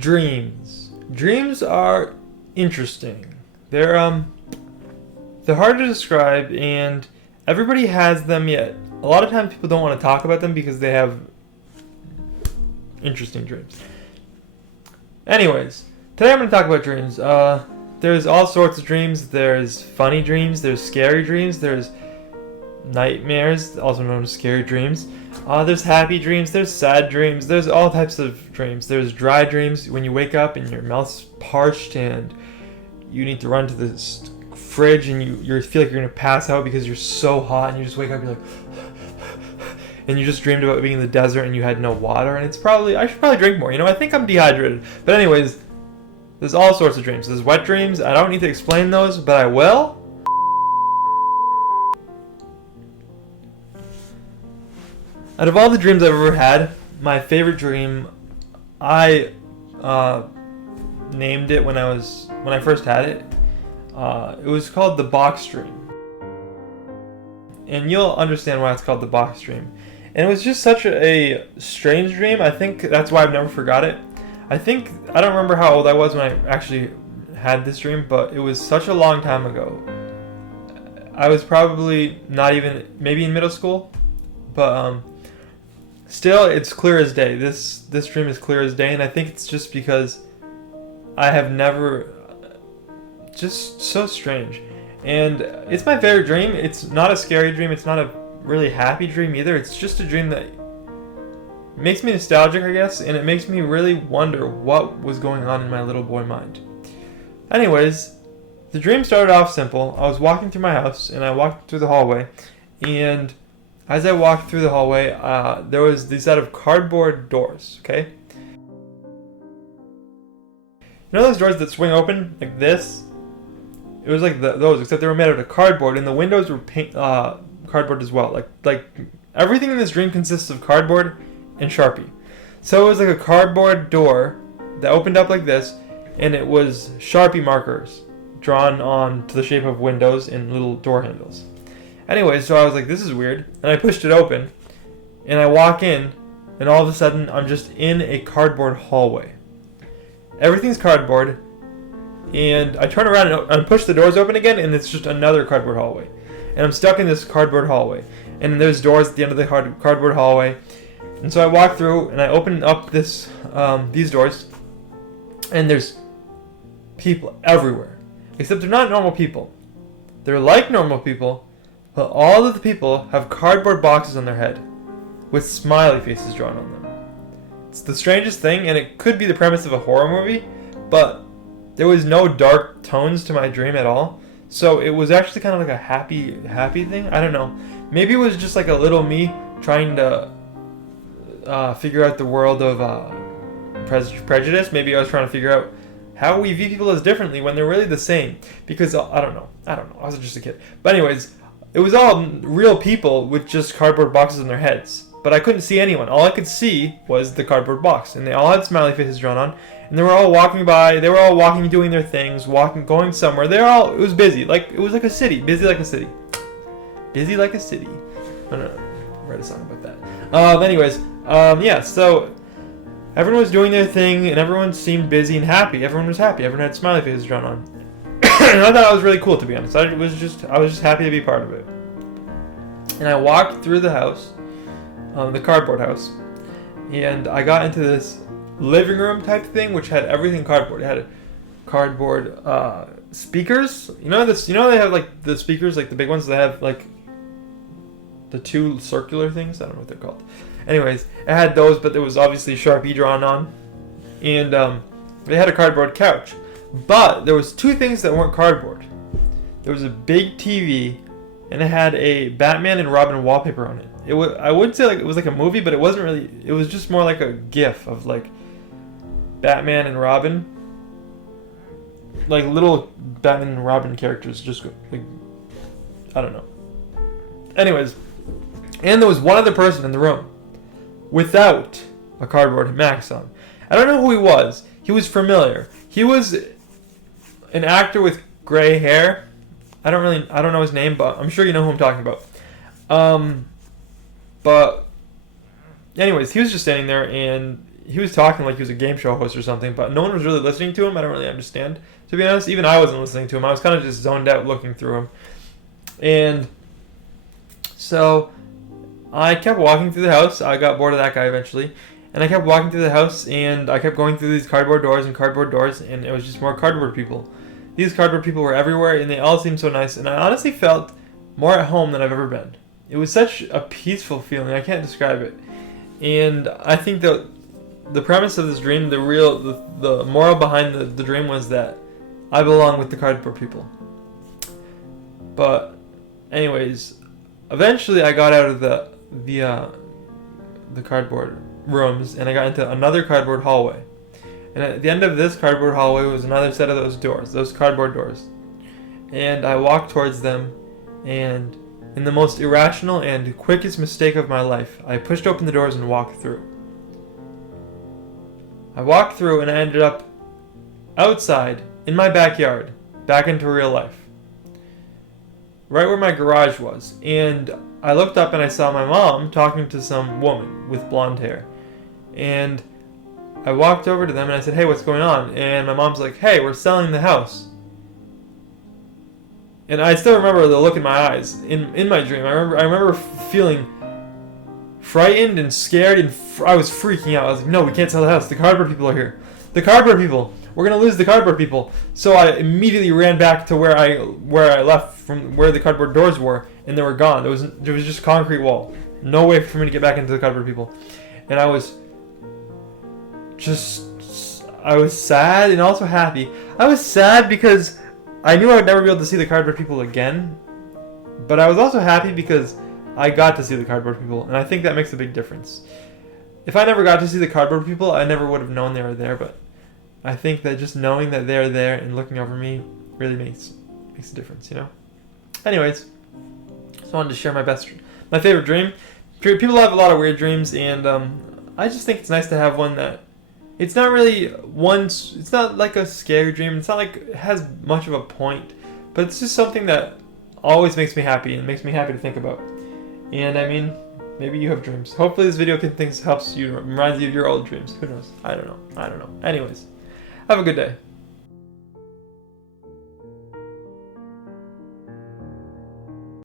Dreams. Dreams are interesting. They're hard to describe, and everybody has them, yet a lot of times people don't want to talk about them because they have interesting dreams. Anyways, today I'm going to talk about dreams. There's all sorts of dreams. There's funny dreams, there's scary dreams, there's nightmares, also known as scary dreams. There's happy dreams, there's sad dreams, there's all types of dreams. There's dry dreams when you wake up and your mouth's parched and you need to run to the fridge and you feel like you're going to pass out because you're so hot, and you just wake up, you're like and you just dreamed about being in the desert and you had no water, and I should probably drink more. I think I'm dehydrated. But anyways, there's all sorts of dreams. There's wet dreams. I don't need to explain those, but I will. Out of all the dreams I've ever had, my favorite dream, I named it when I first had it. It was called the box dream. And you'll understand why it's called the box dream. And it was just such a strange dream. I think that's why I've never forgot it. I don't remember how old I was when I actually had this dream, but it was such a long time ago. I was probably not even, maybe in middle school, but still, it's clear as day. This dream is clear as day, and I think it's just because I have never, just so strange. And it's my favorite dream. It's not a scary dream. It's not a really happy dream either. It's just a dream that makes me nostalgic, I guess, and it makes me really wonder what was going on in my little boy mind. Anyways, the dream started off simple. I was walking through my house, and I walked through the hallway, and as I walked through the hallway, there was these set of cardboard doors, okay? You know those doors that swing open like this? It was like those, except they were made out of cardboard, and the windows were cardboard as well. Like everything in this dream consists of cardboard and Sharpie. So it was like a cardboard door that opened up like this, and it was Sharpie markers drawn on to the shape of windows and little door handles. Anyway, so I was like, this is weird, and I pushed it open, and I walk in, and all of a sudden, I'm just in a cardboard hallway. Everything's cardboard, and I turn around and push the doors open again, and it's just another cardboard hallway. And I'm stuck in this cardboard hallway, and there's doors at the end of the cardboard hallway. And so I walk through, and I open up these doors, and there's people everywhere. Except they're not normal people. They're like normal people, but all of the people have cardboard boxes on their head with smiley faces drawn on them. It's the strangest thing, and it could be the premise of a horror movie, but there was no dark tones to my dream at all. So it was actually kind of like a happy thing. I don't know. Maybe it was just like a little me trying to figure out the world of prejudice. Maybe I was trying to figure out how we view people as differently when they're really the same. Because I don't know. I was just a kid. But anyways, it was all real people with just cardboard boxes on their heads. But I couldn't see anyone. All I could see was the cardboard box. And they all had smiley faces drawn on. And they were all walking by. They were all walking, doing their things, going somewhere. It was busy. It was like a city. Busy like a city. Busy like a city. I don't know. I read a song about that. Yeah, so everyone was doing their thing, and everyone seemed busy and happy. Everyone was happy. Everyone had smiley faces drawn on. And I thought it was really cool, to be honest. I was just happy to be part of it. And I walked through the house, the cardboard house, and I got into this living room type thing, which had everything cardboard. It had cardboard speakers. You know they have like the speakers, like the big ones that have like the two circular things. I don't know what they're called. Anyways, it had those, but there was obviously Sharpie drawn on, and they had a cardboard couch. But there was two things that weren't cardboard. There was a big TV, and it had a Batman and Robin wallpaper on it. I wouldn't say it was like a movie, but it wasn't really. It was just more like a GIF of like Batman and Robin, like little Batman and Robin characters. Just like, I don't know. Anyways, and there was one other person in the room without a cardboard mask on. I don't know who he was. He was familiar. He was an actor with gray hair. I don't know his name, but I'm sure you know who I'm talking about. But anyways, he was just standing there, and he was talking like he was a game show host or something, but no one was really listening to him. I don't really understand, to be honest. Even I wasn't listening to him. I was kind of just zoned out looking through him. And so I kept walking through the house. I got bored of that guy eventually. And I kept walking through the house, and I kept going through these cardboard doors, and it was just more cardboard people. These cardboard people were everywhere, and they all seemed so nice, and I honestly felt more at home than I've ever been. It was such a peaceful feeling. I can't describe it. And I think that the premise of this dream, the moral behind the dream was that I belong with the cardboard people. But anyways, eventually I got out of the cardboard rooms, and I got into another cardboard hallway. And at the end of this cardboard hallway was another set of those cardboard doors. And I walked towards them, and in the most irrational and quickest mistake of my life, I pushed open the doors and walked through. I walked through and I ended up outside in my backyard, back into real life. Right where my garage was. And I looked up and I saw my mom talking to some woman with blonde hair. And I walked over to them and I said, "Hey, what's going on?" And my mom's like, "Hey, we're selling the house." And I still remember the look in my eyes in my dream. I remember feeling frightened and scared, and I was freaking out. I was like, "No, we can't sell the house. The cardboard people are here. The cardboard people. We're gonna lose the cardboard people." So I immediately ran back to where I left from, where the cardboard doors were, and they were gone. There was just a concrete wall. No way for me to get back into the cardboard people. And I was sad and also happy. I was sad because I knew I would never be able to see the cardboard people again, but I was also happy because I got to see the cardboard people, and I think that makes a big difference. If I never got to see the cardboard people, I never would have known they were there, but I think that just knowing that they're there and looking over me really makes a difference, you know? Anyways, just wanted to share my favorite dream. People have a lot of weird dreams, and I just think it's nice to have one that it's not like a scary dream. It's not like it has much of a point, but it's just something that always makes me happy and makes me happy to think about. And I mean, maybe you have dreams. Hopefully this video helps you, reminds you of your old dreams. Who knows? I don't know. Anyways, have a good day.